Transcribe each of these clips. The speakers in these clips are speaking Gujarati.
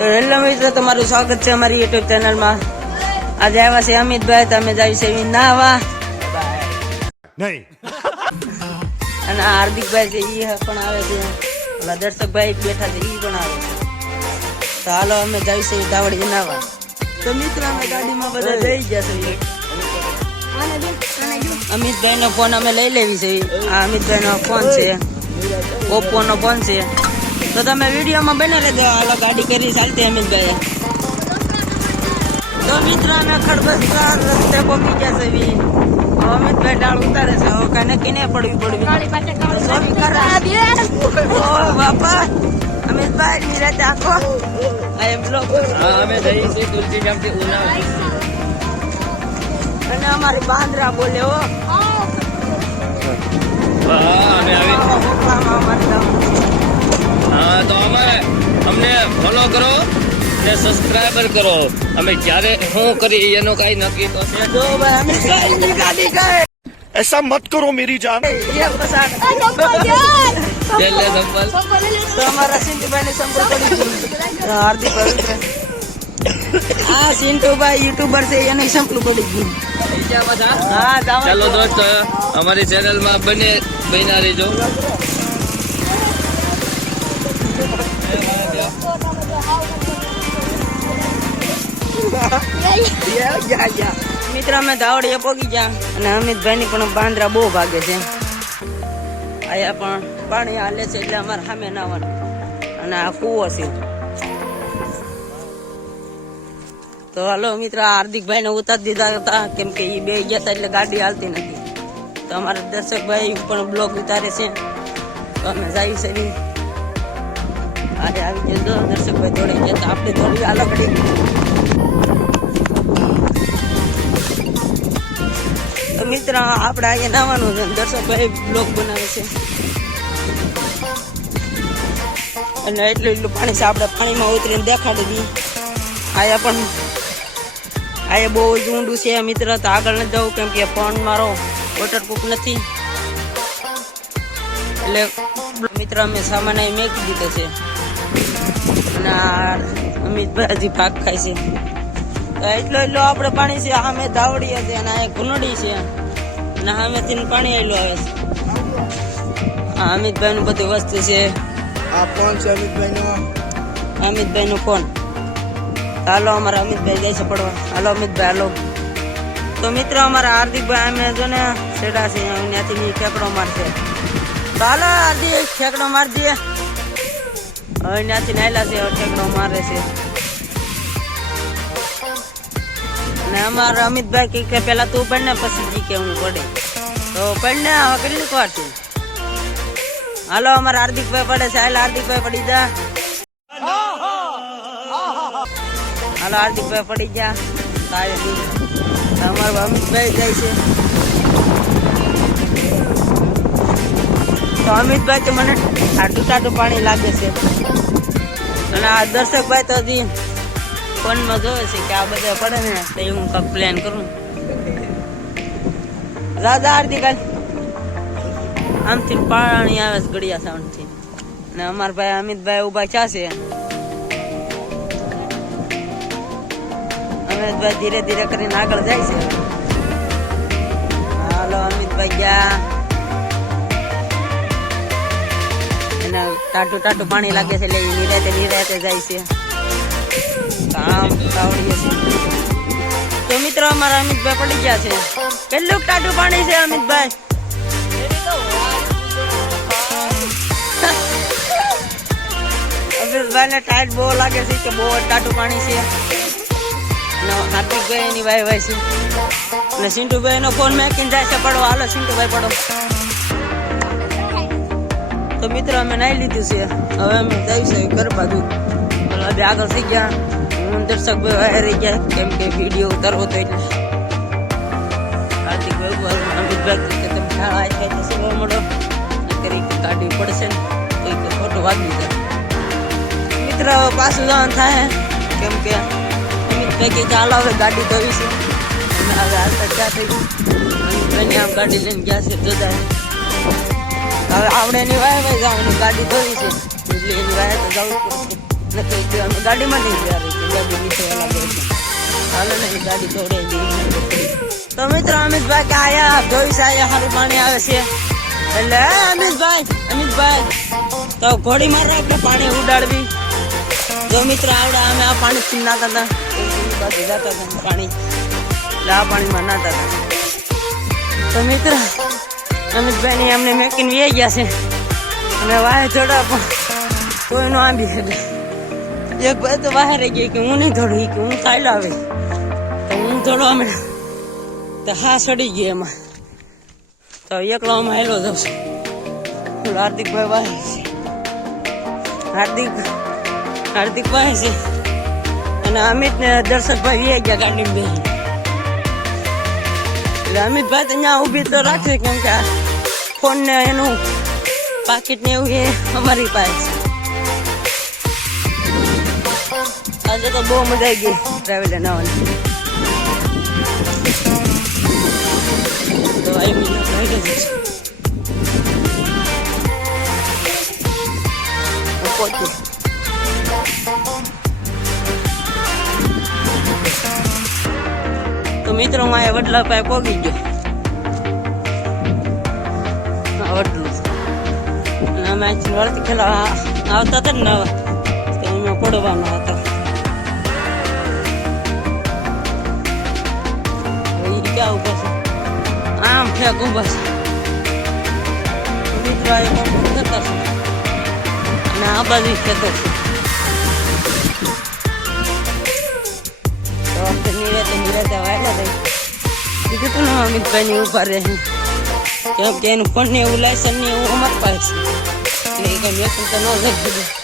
તો હેલો મિત્રો, તમારું સ્વાગત છે અમારી યુટ્યુબ ચેનલમાં. આજે આવ્યા છે અમિતભાઈ, તમે જાય છે નાવા નહીં અને હાર્દિકભાઈ છે એ પણ આવે છે, ઓલા દર્શકભાઈ બેઠા છે એ પણ આવે છે. તો હાલો અમે જાય છે દાવડી નાવા. તો મિત્રો અમે ગાડીમાં બધા જઈ ગયા છે. અમિતભાઈ નો ફોન અમે લઈ લેવી છે. આ અમિતભાઈ નો ફોન છે, ઓપ્પો નો ફોન છે. તો તમે વિડીયોમાં બને લેજો. હાલો ગાડી કરી ચાલતી અમિતભાઈ. તો મિત્રો અમે ખડબસરા રસ્તે પહોંચી ગયા છે. અમિતભાઈ ડાળ ઉતારે છે. હવે કઈ નક્કી નહીં પડવી. બાપા અમિતભાઈ નિરાતે આખો અમે જઈએ છીએ તુલસી ગામથી ઉના. અને અમારી બાંદ્રા બોલે હો. અમે આવી. હા, તો અમને ફોલો કરો ને સબસ્ક્રાઈબર કરો. અમે જ્યારે શું કરી એનું કઈ નક્કી તો છે. જો ભાઈ અમિતભાઈ ની ગાડી ગઈ. ऐसा मत करो मेरी जान. છેલ્લે સંપલ તો અમારા સિંટુભાઈ ને સંપર્ક કરી હાર્દિકભાઈ. હા, સિંટુભાઈ યુટ્યુબર છે, એને સંપલું પડી ગયું. હા, ચાલો દોસ્ત, અમારી ચેનલમાં બન્યા રહેજો. મિત્ર અમે ધાવડીએ પોગી ગયા અને અમિતભાઈ ની પણ બાંદ્રા બહુ ભાગે છે. અહીંયા પણ પાણી હાલે છે એટલે અમારે સામે નાવાનું. અને આ કૂવો છે. તો હાલો મિત્ર, હાર્દિકભાઈ ને ઉતારી દીધા હતા કેમ કે એ બે ગયા હતા એટલે ગાડી હાલતી નથી. તો અમારા દર્શકભાઈ પણ બ્લોગ ઉતારે છે. તો અમે જઈ છે. અરે આવી જજો દર્શકભાઈ દોડી ગયા. તો આપણે થોડી હાલો ઘડી. તો મિત્ર આપણે અહીંયા નાવાનું છે. દર્શકભાઈ બ્લોગ બનાવે છે અને એટલું પાણી છે. આપણે પાણીમાં ઉતરીને દેખાડી દઈએ. આયા પણ આયા બહુ જ ઊંડું છે મિત્ર. તો આગળ ન જવું કેમ કે ફોન મારો વોટરપ્રૂફ નથી. એટલે મિત્ર અમે સામાન અહીં મેકી દીધો છે. અને આ અમિતભાઈ હજી ભાગ ખાય છે. તો એટલું આપણે પાણી છે. અમે ધાવડીએ છે અને આ ઘુનડી છે અને સામેથી પાણી એટલું આવે છે. આ અમિતભાઈ નું બધી વસ્તુ છે. આ ફોન છે અમિતભાઈ નો ફોન. હાલો અમારા અમિતભાઈ જાય છે પડવા. હાલો અમિતભાઈ હાલો. તો મિત્રો અમારા હાર્દિકભાઈ અમે જો ને સેડા છે ત્યાંથી ઠેકડો મારશે. તો હાલો હાર્દિક ઠેકડો માર દે. હવે ત્યાંથી નાયલા છે, ઠેકડો મારે છે. અને અમારા અમિતભાઈ કે પેલા તું પડ ને પછી જી કે હું પડે. તો પડ ને હવે કેટલીક વાર છે. હાલો અમારા હાર્દિકભાઈ પડે છે. હાલ હાર્દિકભાઈ પડી જા. હાલો હાર્દિકભાઈ પડી ગયા. અમારા અમિતભાઈ જાય છે. તો અમિતભાઈ તો મને ટાટું ટાટું પાણી લાગે છે. અને આ દર્શકભાઈ તો હજી ફોનમાં જોવે છે કે આ બધા પડે ને તો હું કંઈક પ્લાન કરું. રાજા હાર્દિક આમથી પાણી આવે છે ઘડિયા સાઉન્ડ થી. અને અમારા ભાઈ અમિતભાઈ ઉભા ક્યાં છે. અમિતભાઈ ધીરે ધીરે કરીને આગળ જાય છે. હાલો અમિતભાઈ ગયા. એને ટાટું ટાટું પાણી લાગે છે એટલે નિરાતે જાય છે. કામ તાવડીએ છે. તો મિત્રો અમારા અમિતભાઈ પડી ગયા છે. કેટલું ટાટું પાણી છે અમિતભાઈ? અમિતભાઈ ને ટાઈટ બહુ લાગે છે કે બહુ ટાટું પાણી છે. હાર્દિકભાઈ એની વાય છે અને સિંટુભાઈ નો ફોન મેકીને જાય છે પડો. હાલો સિંટુભાઈ પડો. તો મિત્રો અમે નાઈ લીધું છે. હવે અમે જઈશું ઘર બાજુ. બે આગળ થઈ ગયા. હું દર્શકભાઈ રહી ગયા કેમ કે વિડીયો ઉતારવો તો એટલે. હાર્દિકભાઈ અમિતભાઈ તમે સેવા મળો કરી કાઢવી પડશે ને તો ફોટો વાગી જાય. મિત્ર પાછું જવાનું થાય કેમ કે અમિતભાઈ કે ચાલો હવે ગાડી ધોવી છે. અમે હવે હાલતા ક્યાં થઈ ગયું. અમિતભાઈ આમ ગાડી લઈને ગયા છે જોતા. હવે આવડે એની વાય જવાનું. ગાડી ધોવી છે એટલે એની વાય તો જવું પડશે. નથી ગયો અમે ગાડીમાં નહીં ગયા રહી ગાડી નીચે લાગે છે હાલો ને ગાડી દોડે તો મિત્રો અમિતભાઈ કે આયા જોઈશ આયા સારું પાણી આવે છે એટલે અમિતભાઈ તો ઘોડી મારે આપણે પાણી ઉડાડવી જો મિત્રો આવડે અમે આ પાણી થી નાતા હતા બાજુ જતા હતા પાણી એટલે આ પાણીમાં નાતા હતા તો મિત્ર અમિતભાઈ ને અમને મેકીને વી ગયા છે અને વાહે જોડા પણ કોઈનો આંબી એટલે એક ભાઈ તો બહાર ગઈ કે હું નહીં થોડું કે હું ચાલ્યો આવે તો હું થોડો અમે તો હા સડી ગઈ એમાં તો એકલો અમે હેલો જશે હાર્દિકભાઈ વાહે છે હાર્દિકભાઈ છે અને અમિત ને દર્શકભાઈ વી ગયા ગાડીમાં બેસી એટલે અમિતભાઈ તો અહીંયા ઊભી તો રાખશે કેમ કે ફોન ને એનું પાકીટ ને એવું એ અમારી પાસે આજે તો બહુ મજા આવી ગઈ ટ્રાવેલ નાવાની તો આવી મજા આવી ગઈ પહોંચ્યું તો મિત્રો હું આ વડલા પાસે પહોંચી ગયો વડલું અને અમે વળતી ખેલા આવતા હતા ને એમાં પડવાનો હતો ક્યાં ઉભા છે આમ ફેંક ઉભા છે મિત્રો જતા છે અને આ બાજુ ખેતો છે તો આપણે નિરાતે વાયલા રહી કીધું તું ને અમિતભાઈ ની ઉભા રહે કેમ કે એનું પણ એવું લાયસન્સ ને એવું અમારી પાસે છે એટલે કઈ મેસન તો ન લઈ દીધું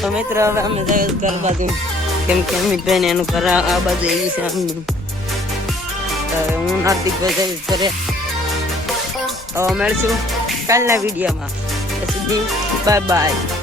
તો મિત્ર હવે અમે જાય ઘર બાજુ કેમ કે અમિતભાઈ ને એનું ઘર આ બાજુ એવી છે આમનું હું હાર્દિકભાઈ જઈશ ઘરે તો મળશું કાલના વિડીયોમાં સુધી બાય બાય